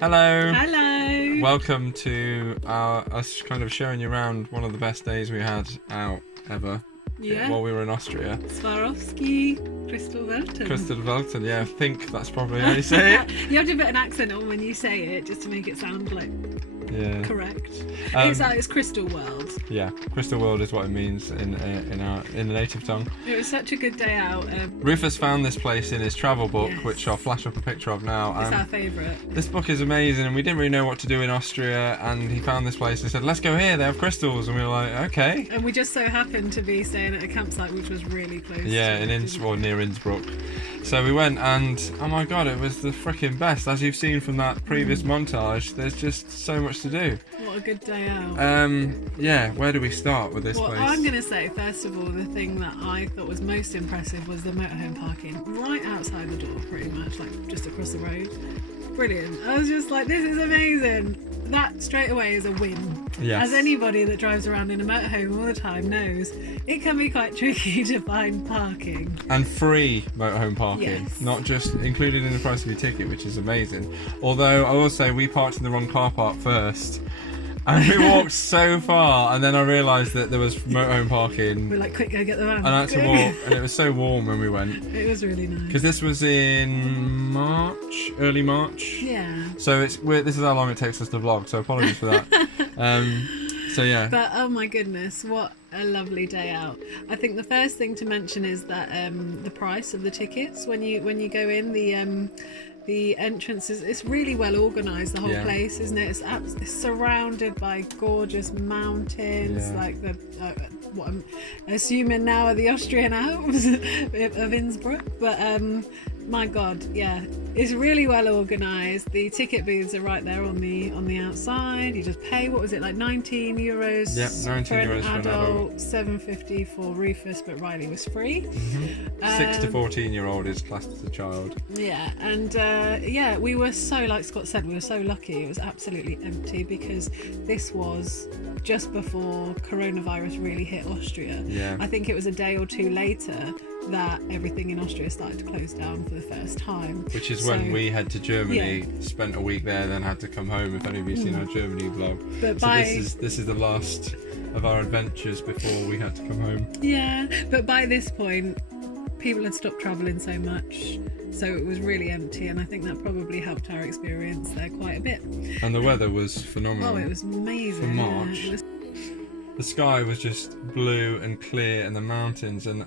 Hello. Hello. Welcome to us kind of showing you around one of the best days we had out ever. Yeah. While we were in Austria. Swarovski, Kristallwelten. Kristallwelten, yeah, I think that's probably how you say it. You have to put an accent on when you say it, just to make it sound like correct. It's Crystal World. Yeah, Crystal World is what it means in the native tongue. It was such a good day out. Rufus found this place in his travel book, Yes. which I'll flash up a picture of now. It's our favourite. This book is amazing, and we didn't really know what to do in Austria, and he found this place and said, let's go here, they have crystals, and we were like, okay. And we just so happened to be staying at a campsite which was really close. Yeah, near Innsbruck. So we went, and oh my god, it was the freaking best. As you've seen from that previous montage, there's just so much to do. What a good day out. Yeah, where do we start with this Well, place? I'm going to say, first of all, the thing that I thought was most impressive was the motorhome parking right outside the door, pretty much, like just across the road. Brilliant. I was just like, this is amazing. That straight away is a win. Yes. As anybody that drives around in a motorhome all the time knows, it can be quite tricky to find parking. And free motorhome parking, Yes. not just included in the price of your ticket, which is amazing. Although I will say we parked in the wrong car park first. And we walked so far, and then I realised that there was motorhome parking. We're like, quick, go get the van. And I had to walk, and it was so warm when we went. It was really nice. Because this was in March, early March. Yeah. So this is how long it takes us to vlog, so apologies for that. So yeah. But oh my goodness, what a lovely day out. I think the first thing to mention is that the price of the tickets when you go in, the entrance it's really well organised, the whole place, isn't it? It's surrounded by gorgeous mountains, like the what I'm assuming now are the Austrian Alps of Innsbruck, but my god, yeah, it's really well organised. The ticket booths are right there on the outside. You just pay, what was it, like €19? Yep, 19 for an euros for an adult. $7.50 for Rufus, but Riley was free. 6 to 14-year-old is classed as a child. Yeah, and we were so, like Scott said, we were so lucky. It was absolutely empty because this was just before coronavirus really hit Austria. Yeah. I think it was a day or two later that everything in Austria started to close down for the first time. Which is when we head to Germany, spent a week there, then had to come home, if any of you seen our Germany vlog. But so this is the last of our adventures before we had to come home. Yeah, but by this point, people had stopped travelling so much, so it was really empty, and I think that probably helped our experience there quite a bit. And the weather was phenomenal. Oh, it was amazing. For March. Yeah, The sky was just blue and clear, and the mountains, and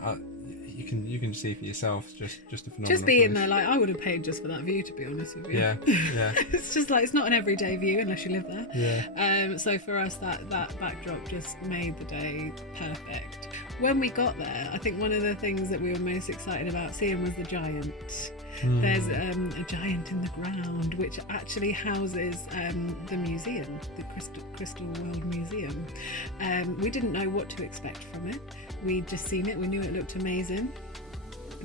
you can see for yourself, just a phenomenal just being place. there, like, I would have paid just for that view, to be honest with you. Yeah. It's just like, it's not an everyday view unless you live there. Yeah. So for us, that backdrop just made the day perfect. When we got there, I think one of the things that we were most excited about seeing was the giant. There's a giant in the ground which actually houses the museum, the Crystal World Museum. We didn't know what to expect from it. We'd just seen it, we knew it looked amazing.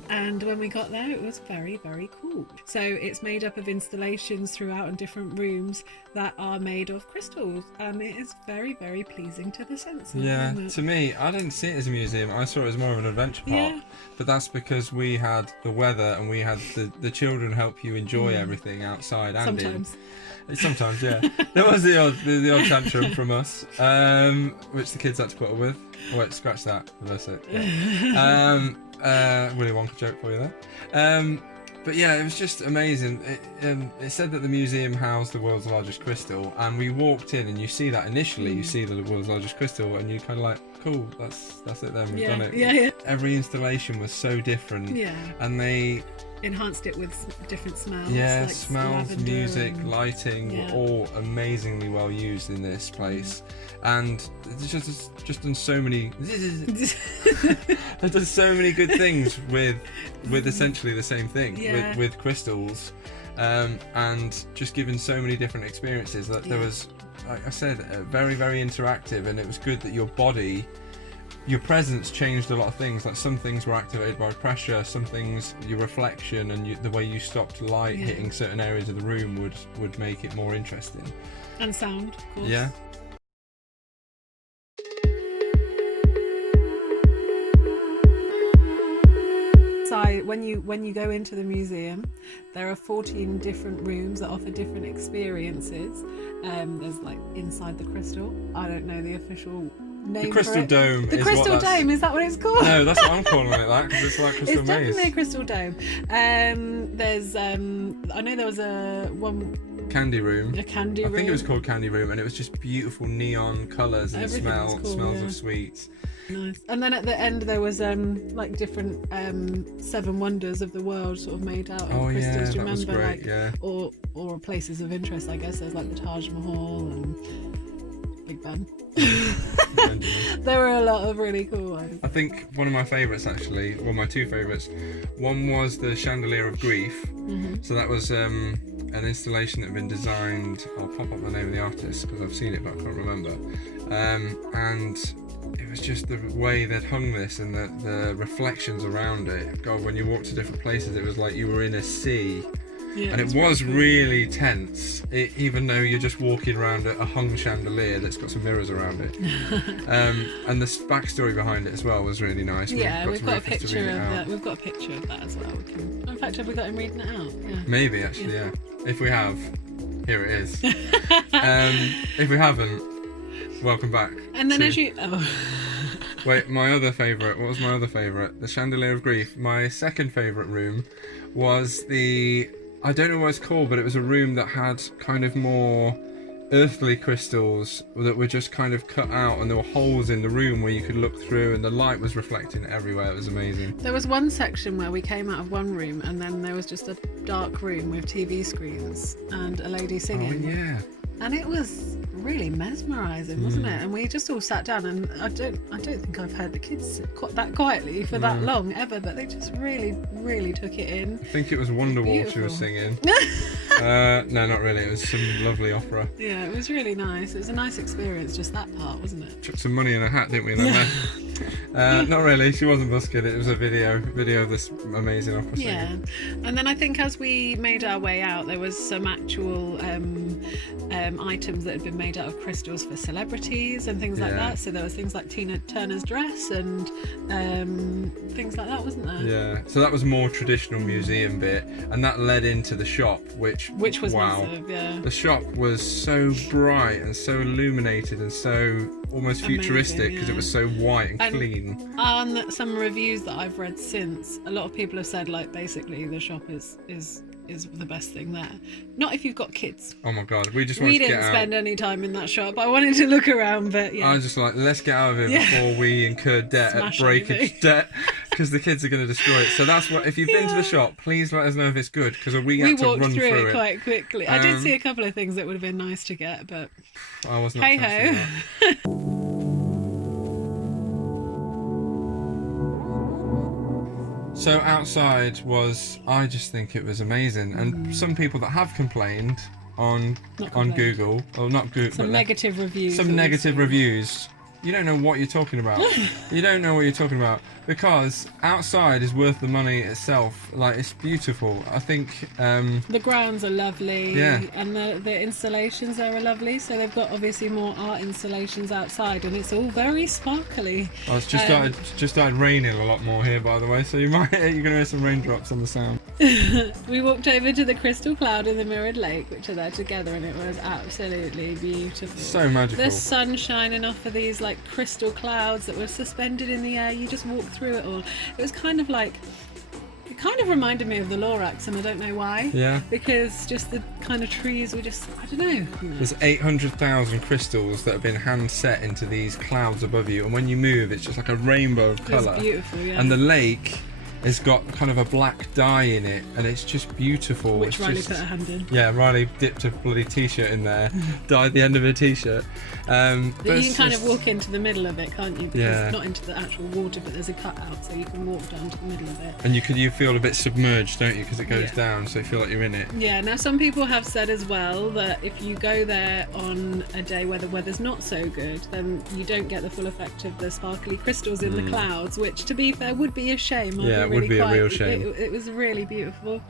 And when we got there, it was very, very cool. So it's made up of installations throughout in different rooms that are made of crystals, and it is very, very pleasing to the senses. Yeah, isn't it? to me, I didn't see it as a museum. I saw it as more of an adventure park. Yeah. But that's because we had the weather, and we had the children help you enjoy everything outside and Sometimes. Sometimes, yeah. There was the odd tantrum from us, which the kids had to put up with. Wait, scratch that. Reverse it. Yeah. Willy Wonka joke for you there. But yeah, it was just amazing. It said that the museum housed the world's largest crystal, and we walked in, and you see that initially, you see the world's largest crystal, and you kind of like, cool, that's it then, we've done it. Yeah. Every installation was so different. Yeah. And they Enhanced it with different smells. Yeah, like smells, lavender music, and... lighting were all amazingly well used in this place, and it's just done so many. There's done so many good things with essentially the same thing with crystals, and just given so many different experiences. That there was, like I said, very, very interactive, and it was good that your body. Your presence changed a lot of things. Like some things were activated by pressure, some things your reflection and the way you stopped light hitting certain areas of the room would make it more interesting. And sound, of course. Yeah. when you go into the museum, there are 14 different rooms that offer different experiences. There's like inside the crystal. I don't know the official name. The Crystal for it. Dome. The Crystal Dome, is that what it's called? No, that's what I'm calling it, that, because it's like Crystal It's Maze. definitely a Crystal Dome. There's I know there was a Candy room. candy room. I think it was called Candy Room, and it was just beautiful neon colours and Everything was cool, smells yeah. of sweets. Nice. And then at the end there was like different 7 wonders of the world sort of made out of Oh crystals. yeah, Do you that was remember? great. Like, Yeah. or places of interest, I guess. There's like the Taj Mahal and Big Ben. Benjamin. There were a lot of really cool ones. I think one of my favourites, actually, well, my 2 favourites. One was the Chandelier of Grief. So that was an installation that had been designed. I'll pop up the name of the artist because I've seen it but I can't remember. And it was just the way they'd hung this and the reflections around it. God, when you walked to different places, it was like you were in a sea. Yeah, And it was really tense, even though you're just walking around a hung chandelier that's got some mirrors around it. And the backstory behind it as well was really nice. Yeah, we've got a Rufus to picture read it of out. that. We've got a picture of that as well. In fact, have we got him reading it out? Yeah. Maybe, actually, yeah. If we have, here it is. If we haven't, welcome back. And then to- as you Wait, my other favourite. What was my other favourite? The Chandelier of Grief. My second favourite room was I don't know what it's called, but it was a room that had kind of more earthly crystals that were just kind of cut out, and there were holes in the room where you could look through, and the light was reflecting everywhere. It was amazing. There was one section where we came out of one room and then there was just a dark room with TV screens and a lady singing. Oh yeah. And it was really mesmerising, wasn't it? And we just all sat down, and I don't think I've heard the kids sit that quietly for that long ever, but they just really took it in. I think it was Wonderwall she was singing. No, not really. It was some lovely opera. Yeah, it was really nice. It was a nice experience, just that part, wasn't it? Chucked some money in her hat, didn't we? Not really. She wasn't busking. It was a video of this amazing opera singer. Yeah, and then I think as we made our way out, there was some actual items that had been made out of crystals for celebrities and things like that. So there was things like Tina Turner's dress and things like that, wasn't there? Yeah. So that was more traditional museum bit, and that led into the shop, which was wow. massive. Yeah. The shop was so bright and so illuminated and so almost futuristic because it was so white and clean. On some reviews that I've read since, a lot of people have said like basically the shop is the best thing there. Not if you've got kids. Oh my god, we just wanted to get out. We didn't spend any time in that shop. I wanted to look around, but yeah. I was just like, let's get out of here before we incur debt at breakage debt, because the kids are going to destroy it. So that's what. If you've been to the shop, please let us know if it's good, because we had to run walked through through it quite quickly. I did see a couple of things that would have been nice to get, but I was not. hey touching ho. that. So outside I just think it was amazing, and some people that have complained on Google, or not Google, Some negative reviews. Some negative reviews. You don't know what you're talking about. You don't know what you're talking about, because outside is worth the money itself. Like, it's beautiful. I think the grounds are lovely. Yeah. And the installations there are lovely. So they've got obviously more art installations outside, and it's all very sparkly. Oh, it's just started raining a lot more here, by the way. So you're gonna hear some raindrops on the sound. We walked over to the crystal cloud and the mirrored lake, which are there together, and it was absolutely beautiful. So magical. The sun shining off of these like crystal clouds that were suspended in the air. You just walked through it all. It was kind of like, it kind of reminded me of the Lorax, and I don't know why. Yeah. Because just the kind of trees were just, I don't know. There's 800,000 crystals that have been hand set into these clouds above you, and when you move, it's just like a rainbow of colour. It's beautiful, yeah. And the lake has got kind of a black dye in it, and it's just beautiful. Which it's Riley put her hand in. Yeah, Riley dipped a bloody t-shirt in there, dyed the end of her t-shirt. You can kind of walk into the middle of it, can't you? Because Yeah. not into the actual water, but there's a cutout, so you can walk down to the middle of it. And you feel a bit submerged, don't you? Because it goes Yeah. down, so you feel like you're in it. Yeah, now some people have said as well that if you go there on a day where the weather's not so good, then you don't get the full effect of the sparkly crystals in the clouds, which, to be fair, would be a shame. I'll be Yeah, that would be a real shame. It was really beautiful.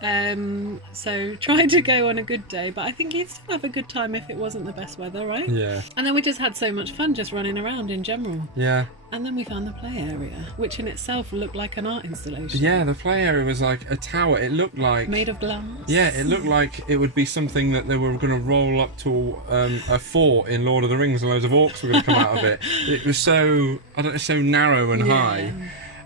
So tried to go on a good day, but I think you'd still have a good time if it wasn't the best weather, right? Yeah. And then we just had so much fun just running around in general. Yeah. And then we found the play area, which in itself looked like an art installation. Yeah, the play area was like a tower. It looked like... Made of glass. Yeah, it looked like it would be something that they were going to roll up to a fort in Lord of the Rings and loads of orcs were going to come out of it. It was so, I don't know, so narrow and high.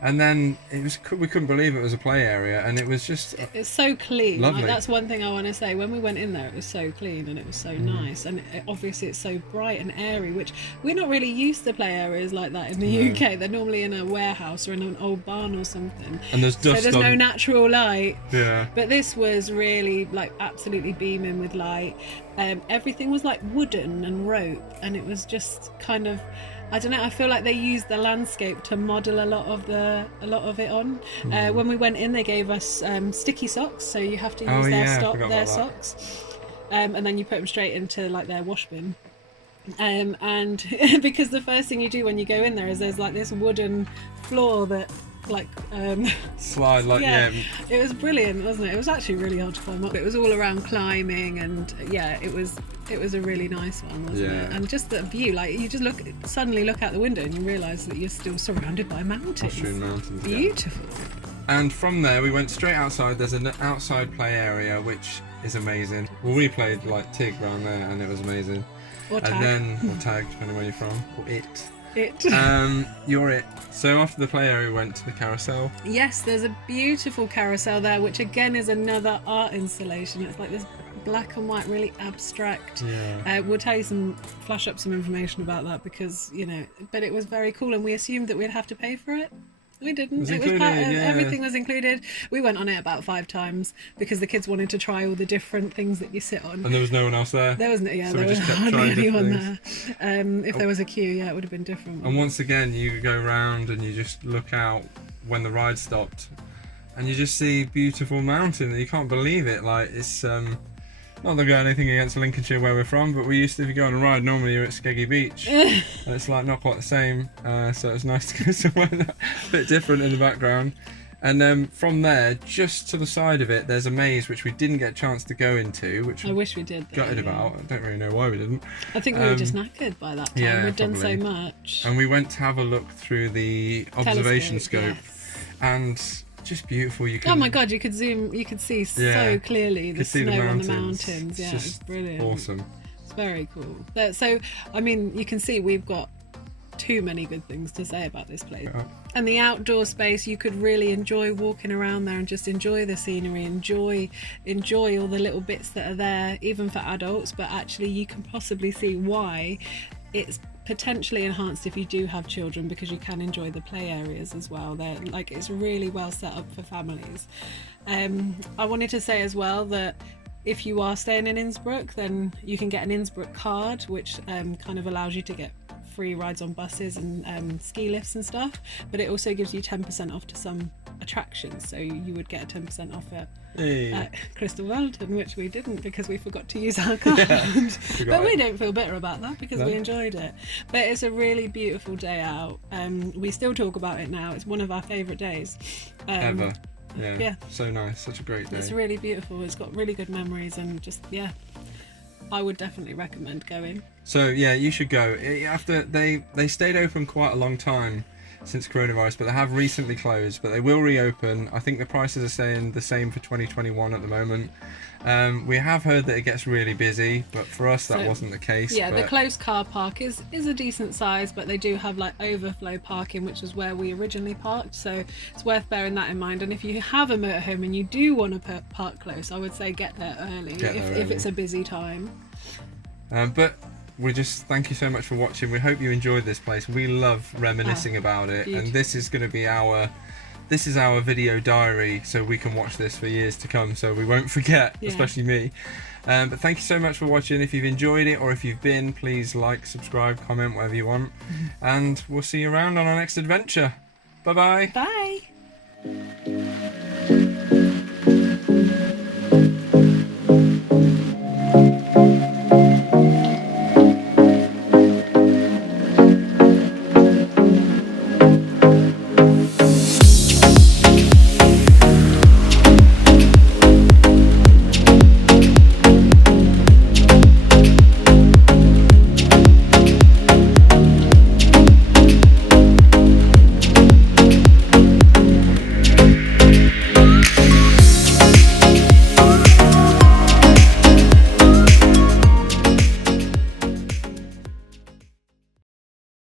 And then we couldn't believe it was a play area, and it was just... It's so clean. Lovely. Like, that's one thing I want to say. When we went in there, it was so clean and it was so nice. And obviously it's so bright and airy, which we're not really used to play areas like that in the UK. They're normally in a warehouse or in an old barn or something. And there's dust so there's no natural light. Yeah. But this was really like absolutely beaming with light. Everything was like wooden and rope, and it was just kind of... I don't know, I feel like they used the landscape to model a lot of it on. When we went in, they gave us sticky socks, so you have to use their socks. And then you put them straight into like their wash bin. And because the first thing you do when you go in there is there's like this wooden floor that like slide like it was brilliant, wasn't it? It was actually really hard to climb up. It was all around climbing, and it was a really nice one, wasn't it? And just the view, like you just suddenly look out the window and you realise that you're still surrounded by mountains. Austrian mountains. Beautiful. And from there we went straight outside. There's an outside play area which is amazing. Well, we played like Tig around there and it was amazing. Or tag. Or tag, depending where you're from. Or it. You're it. So after the play area we went to the carousel. Yes, there's a beautiful carousel there, which again is another art installation. It's like this black and white, really abstract. We'll tell you flash up some information about that because, but it was very cool, and we assumed that we'd have to pay for it. We didn't. It was part of, everything was included. We went on it about 5 times because the kids wanted to try all the different things that you sit on. And there was no one else there. There wasn't. Yeah, so there was hardly anyone there. If there was a queue, it would have been different. And once again, you go round and you just look out when the ride stopped, and you just see beautiful mountain. You can't believe it. Like it's not that I've got anything against Lincolnshire where we're from, but we used to, if you go on a ride, normally you're at Skeggy Beach, and it's like not quite the same. So it was nice to go somewhere a bit different in the background. And from there, just to the side of it, there's a maze which we didn't get a chance to go into, which I wish we did. Gutted about. I don't really know why we didn't. I think we were just knackered by that time. Yeah, we'd done probably. so much. And we went to have a look through the observation scope, and just beautiful. You can. Oh my God! You could zoom. You could see so clearly the snow on the mountains. Yeah, it's brilliant. Awesome. It's very cool. So, I mean, you can see we've got too many good things to say about this place. And the outdoor space, you could really enjoy walking around there and just enjoy the scenery, enjoy all the little bits that are there, even for adults. But actually, you can possibly see why it's potentially enhanced if you do have children, because you can enjoy the play areas as well. It's really well set up for families. I wanted to say as well that if you are staying in Innsbruck, then you can get an Innsbruck card, which kind of allows you to get free rides on buses and ski lifts and stuff, but it also gives you 10% off to some attractions. So you would get a 10% off at Kristallwelten, which we didn't because we forgot to use our card. But we don't feel bitter about that because we enjoyed it. But it's a really beautiful day out. We still talk about it now. It's one of our favourite days Ever. Yeah, so nice, such a great day. It's really beautiful. It's got really good memories, and just I would definitely recommend going. So yeah, you should go. After they stayed open quite a long time since coronavirus, but they have recently closed, but they will reopen. I think the prices are staying the same for 2021 at the moment. We have heard that it gets really busy, but for us that wasn't the case. Yeah, the closed car park is a decent size, but they do have like overflow parking, which is where we originally parked, so it's worth bearing that in mind. And if you have a motorhome and you do want to park close, I would say get there early if it's a busy time. But we just thank you so much for watching. We hope you enjoyed this place. We love reminiscing about it, beautiful. And this is going to be our video diary, so we can watch this for years to come, so we won't forget, especially me. But thank you so much for watching. If you've enjoyed it, or if you've been, please like, subscribe, comment, whatever you want, and we'll see you around on our next adventure. Bye-bye. Bye.